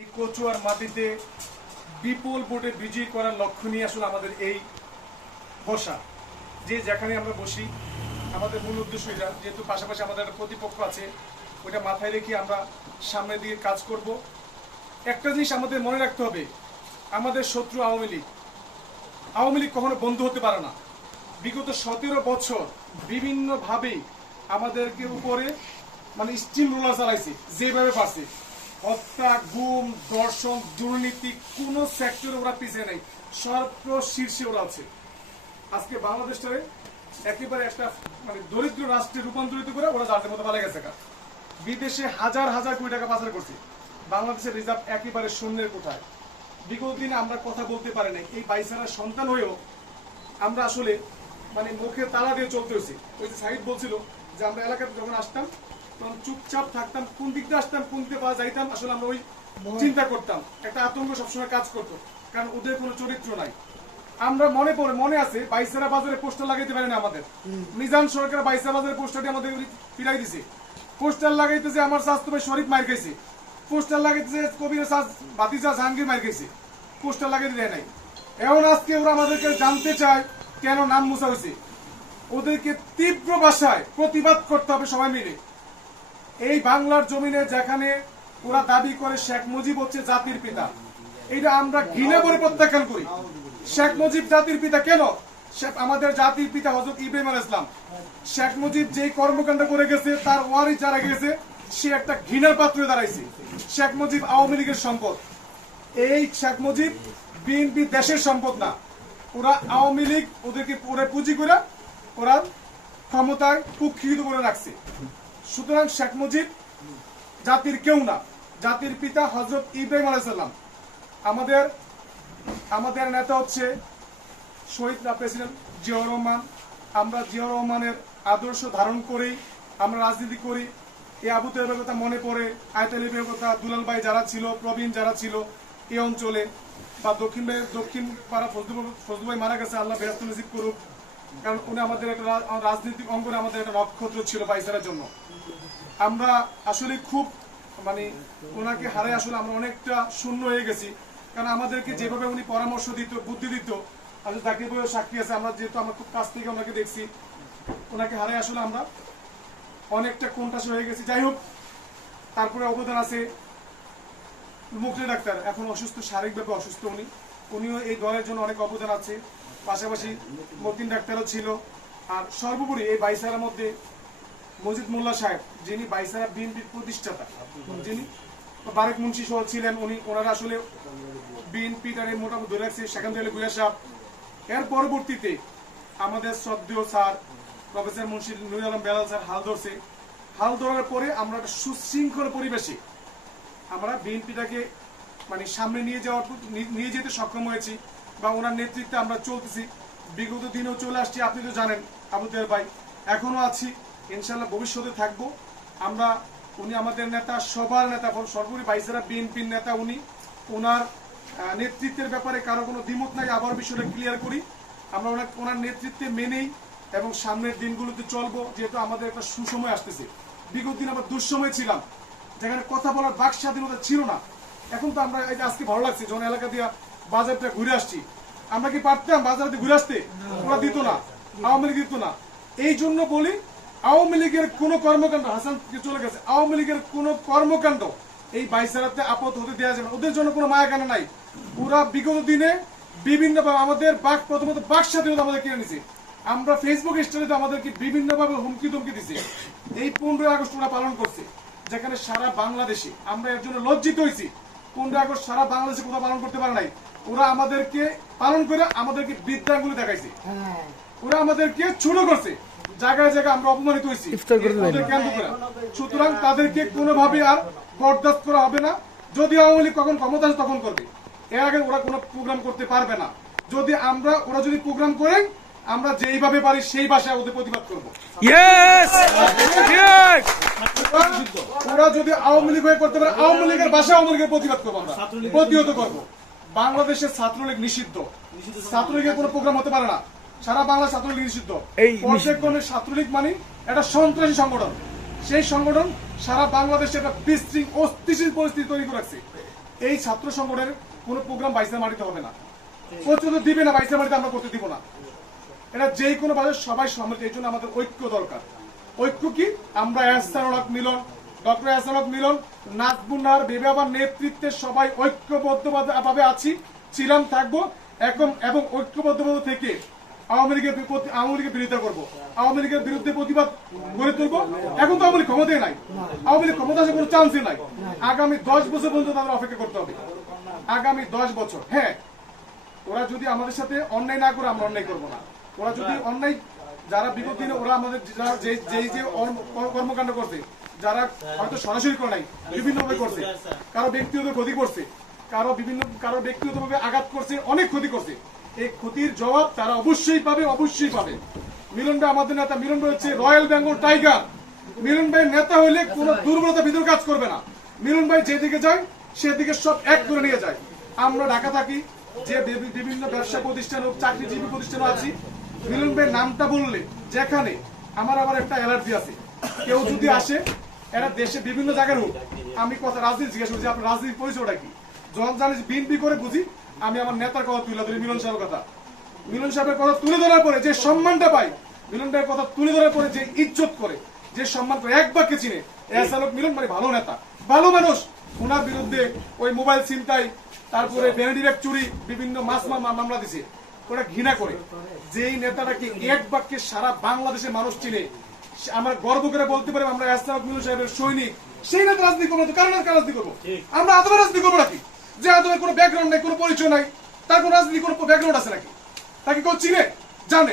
এই কচুয়ার মাটিতে বিপুল ভোটে বিজয়ী করার লক্ষ্য নিয়ে আসলে আমাদের এই বসা, যে যেখানে আমরা বসি আমাদের মূল উদ্দেশ্য এটা, যেহেতু পাশাপাশি আমাদের একটা প্রতিপক্ষ আছে, ওইটা মাথায় রেখে আমরা সামনের দিকে কাজ করব। একটা জিনিস আমাদের মনে রাখতে হবে, আমাদের শত্রু আওয়ামী লীগ। আওয়ামী লীগ কখনো বন্ধু হতে পারে না। বিগত 17 বছর বিভিন্নভাবেই আমাদেরকে উপরে স্টিম রোলার চালাইছে যেভাবে পারছে। হত্যা, গুম, ধর্ষণ, দুর্নীতি কোনো সেক্টরে ওরা পিছিয়ে নেই, সর্বশীর্ষে ওরা আছে। আজকে বাংলাদেশটারে একেবারে একটা দরিদ্র রাষ্ট্রে রূপান্তরিত করে ওরা যার মতো পালিয়ে গেছে। বিদেশে হাজার হাজার কোটি টাকা পাচার করছে, বাংলাদেশের রিজার্ভ একেবারে শূন্যের কোঠায়। বিগত দিনে আমরা কথা বলতে পারি নাই, এই বাইসারার সন্তান হয়েও আমরা আসলে মুখে তালা দিয়ে চলতে হয়েছে। ওই যে সাহিদ বলছিল যে আমরা এলাকাতে যখন আসতাম তখন চুপচাপ থাকতাম, কোন দিক দিয়ে আসতাম কোন দিকে পাওয়া যাইতাম আসলে আমরা ওই চিন্তা করতাম। একটা আতঙ্ক সবসময় কাজ করতো, কারণ ওদের কোনো চরিত্র নাই। আমরা মনে আছে বাইসারা বাজারে পোস্টার লাগাইতে পারি না আমাদের। মিজান সরকার বাইসারা বাজারের পোস্টারটি আমাদের ফিরাই দিছে। পোস্টার লাগাইতেছে আমার স্বাস্থ্য ভাই শরীফ মার খাইছে, পোস্টার লাগাইতেছে কবির ভাতিজা জাহাঙ্গীর মার খাইছে, পোস্টার লাগাইতে দেয় নাই। এখন আজকে ওরা আমাদেরকে জানতে চায় কেন নাম মুছা হয়েছে। ওদেরকে তীব্র ভাষায় প্রতিবাদ করতে হবে সবাই মিলে। এই বাংলার জমিনে যেখানে ওরা দাবি করে শেখ মুজিব হচ্ছে জাতির পিতা, এটা আমরা ঘৃণা করে প্রত্যাখ্যান করি। শেখ মুজিব জাতির পিতা কেন? আমাদের জাতির পিতা হযরত ইব্রাহিম আলাইহিস সালাম। শেখ মুজিব যেই কর্মকাণ্ড করে গেছে, তার ওয়ারিস যারা গেছে, সে একটা ঘৃণার পাত্র দাঁড়াইছে। শেখ মুজিব আওয়ামী লীগের সম্পদ। এই শেখ মুজিব বিএনপি দেশের সম্পদ না। ওরা আওয়ামী লীগ ওদেরকে ওরা পুঁজি করে ওরা ক্ষমতায় কুক্ষিগত করে রাখছে। সুতরাং শেখ মুজিব জাতির কেউ না, জাতির পিতা হযরত ইব্রাহিম আলাইহিস সালাম। আমাদের নেতা হচ্ছে শহীদ প্রেসিডেন্ট জিয়াউর রহমান। আমরা জিয়াউর রহমানের আদর্শ ধারণ করেই আমরা রাজনীতি করি। এই আবু তাহেবের কথা মনে পড়ে, আয়তালিবের কথা, দুলাল ভাই যারা ছিল, প্রবীণ যারা ছিল এই অঞ্চলে, বা দক্ষিণ পাড়া ফজলু ভাই মারা গেছে, আল্লাহ বেহেশত নসিব করুক। কারণ উনি আমাদের একটা রাজনৈতিক অঙ্গনে আমাদের একটা নক্ষত্র ছিল বাইসারার জন্য। আমরা আসলে খুব ওনাকে হারাই আসলে আমরা অনেকটা শূন্য হয়ে গেছি। কারণ আমাদেরকে যেভাবে উনি পরামর্শ দিত, বুদ্ধি দিত, আসলে তাকে বইও সাক্ষী আছে, আমরা যেহেতু আমরা খুব কাছ থেকে ওনাকে দেখছি, ওনাকে হারাই আসলে আমরা অনেকটা কোণঠাসা হয়ে গেছি। যাই হোক, তারপরে অবদান আছে মুখলে ডাক্তার, এখন অসুস্থ, শারীরিকভাবে অসুস্থ উনিও এই দলের জন্য অনেক অবদান আছে। পাশাপাশি মতিন ডাক্তারও ছিল। আর সর্বোপরি এই বাইসারার মধ্যে মজিদ মোল্লা সাহেব, যিনি বাইসারা বিএনপির প্রতিষ্ঠাতা, যিনি বারেক মুন্সি সহ ছিলেন, ওনারা আসলে বিএনপিটারে মোটামুটি ধরে রাখছে। সেখান থেকে গুয়া সাহেব, এর পরবর্তীতে আমাদের শ্রদ্ধেয় sir professor Munshi Nurul Alam Belal sir হাল ধরছে। হাল ধরার পরে আমরা একটা সুশৃঙ্খল পরিবেশে আমরা বিএনপিটাকে সামনে নিয়ে যেতে সক্ষম হয়েছি, বা ওনার নেতৃত্বে আমরা চলতেছি। বিগত দিনেও চলে আসছি, আপনি তো জানেন আবু তাহের ভাই, এখনো আছি, ইনশাল্লাহ ভবিষ্যতে থাকবো আমরা। উনি আমাদের নেতা, সবার নেতা, সর্বোপরি বাইসারা বিএনপির নেতা। ওনার নেতৃত্বের ব্যাপারে কারো কোনো দ্বিমত নাই। আবার বিষয়টা ক্লিয়ার করি, আমরা ওনার নেতৃত্বে মেনেই এবং সামনের দিনগুলোতে চলবো। যেহেতু আমাদের একটা সুসময় আসতেছে, বিগত দিন আমরা দুঃসময় ছিলাম, যেখানে কথা বলার বাক স্বাধীনতা ছিল না। এখন তো আমরা এই যে আজকে ভালো লাগছে যখন এলাকা দিয়ে বাজারটা ঘুরে আসছি। আমরা কি পারতাম বাজারে ঘুরে আসতে? ওরা দিত না, আওয়ামী লীগ দিত না। এই জন্য বলি, আওয়ামী লীগের কোন কর্মকাণ্ড, হাসান চলে গেছে, আওয়ামী লীগের কোন কর্মকাণ্ড এই বাইসারাতে আপদ হতে দেওয়া যাবে না। ওদের জন্য কোনো মায়া কান্না নাই। ওরা বিগত দিনে বিভিন্নভাবে আমাদের প্রথমত বাক স্বাধীনতা আমাদের কিনে নিছে। আমরা ফেসবুক স্টোরিতে আমাদেরকে বিভিন্নভাবে হুমকি ধমকি দিছে। এই 15 আগস্ট ওরা পালন করছে, যেখানে সারা বাংলাদেশে আমরা এর জন্য লজ্জিত হয়েছি। 15 আগস্ট সারা বাংলাদেশে কোথাও পালন করতে পারে নাই। ওরা আমাদেরকে পালন করে আমাদেরকে বৃদ্ধাঙ্গুলি দেখাইছে, ওরা আমাদেরকে ছোট করছে, জায়গায় জায়গায় আমরা অপমানিত হয়েছি। সুতরাং তাদেরকে কোনোভাবে আর বরদাস্ত করা হবে না। যদি আওয়ামী লীগ কখন ক্ষমতা আছে তখন করবে, এর আগে ওরা কোনো প্রোগ্রাম করতে পারবে না। যদি ওরা যদি প্রোগ্রাম করে, আমরা যেইভাবে পারি সেই ভাষায় ওদের প্রতিবাদ করবো। ওরা যদি আওয়ামী লীগ হয়ে করতে পারে, আওয়ামী লীগের ভাষায় আওয়ামী লীগের প্রতিবাদ করবো, আমরা প্রতিহত করবো। বাংলাদেশের ছাত্রলীগ নিষিদ্ধ, ছাত্রলীগের কোনো প্রোগ্রাম হতে পারে না। সারা বাংলা ছাত্রলীগ নিষিদ্ধ। পর্যায়ক্রমে ছাত্রলীগ একটা সন্ত্রাসী সংগঠন। সেই সংগঠন সারা বাংলাদেশে একটা বিশৃঙ্খল অস্থিতিশীল পরিস্থিতি তৈরি করে রাখছে। এই ছাত্র সংগঠনের কোনো প্রোগ্রাম বাইসা মাটিতে হবে না, পর্যন্ত দিবে না, বাইসা মাটিতে আমরা করতে দিব না। এটা যে কোনো ভাবে সবাই সম্মত। এই জন্য আমাদের ঐক্য দরকার। ঐক্য কি? আমরা এহসানুল হক মিলন, ডক্টর এহসানুল হক মিলন, নাজবুন্নাহার বেবি আবার নেতৃত্বে সবাই ঐক্যবদ্ধভাবে আছি, ছিলাম, থাকবো এবং ঐক্যবদ্ধভাবে থেকে আওয়ামী লীগের বিরোধিতা করবো, আওয়ামী লীগের বিরুদ্ধে প্রতিবাদ গড়ে তুলবো। এখন তো আওয়ামী লীগ ক্ষমতায় নাই, আওয়ামী লীগ ক্ষমতা আসার কোনো চান্সই নাই। আগামী 10 বছর পর্যন্ত তাদের অপেক্ষা করতে হবে, আগামী 10 বছর। হ্যাঁ, ওরা যদি আমাদের সাথে অন্যায় না করে আমরা অন্যায় করবো না। ওরা যদি অন্যায়, যারা বিগত দিনে ওরা আমাদের যে কর্মকাণ্ড করছে, যারা হয়তো সরাসরি করে নাই, বিভিন্নভাবে করছে, কারো ব্যক্তিগত ক্ষতি করছে, কারো ব্যক্তিগতভাবে আঘাত করছে, অনেক ক্ষতি করছে, এই ক্ষতির জবাব তারা অবশ্যই পাবে, অবশ্যই পাবে। মিলন ভাই আমাদের নেতা, মিলন ভাই হচ্ছে রয়্যাল বেঙ্গল টাইগার। মিলন ভাইয়ের নেতা হইলে কোনো দুর্বলতা ভিতর কাজ করবে না। মিলন ভাই যেদিকে যায় সেদিকে সব এক করে নিয়ে যায়। আমরা ঢাকা থাকি, যে বিভিন্ন ব্যবসা প্রতিষ্ঠান হোক, চাকরিজীবী প্রতিষ্ঠান আছি, মিলন ভাইয়ের নামটা বললে যেখানে আমার আবার একটা অ্যালার্জি আছে, কেউ যদি আসে, এরা দেশে বিভিন্ন জায়গায় হোক, আমি কথা রাজনীতি জিজ্ঞাসা করছি আপনার রাজনীতির পরিচয়টা কি, যখন জানিস বিএনপি করে বুঝি, আমি আমার নেতার কথা তুলে ধরি, মিলন সাহেবের কথা। মিলন সাহেবের কথা তুলে ধরার পরে যে সম্মানটা পাই, মিলন ভাইয়ের কথা তুলে ধরার পরে যে ইজ্জত করে, যে সম্মান করে, এক বাক্যে চিনে, এহসানুল মিলন মানে ভালো নেতা, ভালো মানুষ। ওনার বিরুদ্ধে ওই মোবাইল ছিনতাই, তারপরে ভ্যানিটি ব্যাগ চুরি, বিভিন্ন মামলা দিছে, ওরা ঘৃণা করে। যেই নেতাটাকে এক বাক্যে সারা বাংলাদেশের মানুষ চিনে, আমরা গর্ব করে বলতে পারি আমরা এহসানুল মিলন সাহেবের সৈনিক, সেই নেতা রাজনীতি করবো তো কারণ রাজনীতি করবো আমরা? আদমে রাজনীতি করবো নাকি? যে আদমে কোনো ব্যাকগ্রাউন্ড নাই, কোনো পরিচয় নাই, তার কোনো রাজনীতি কোনো ব্যাকগ্রাউন্ড আছে নাকি? তাকে কেউ চিনে, জানে?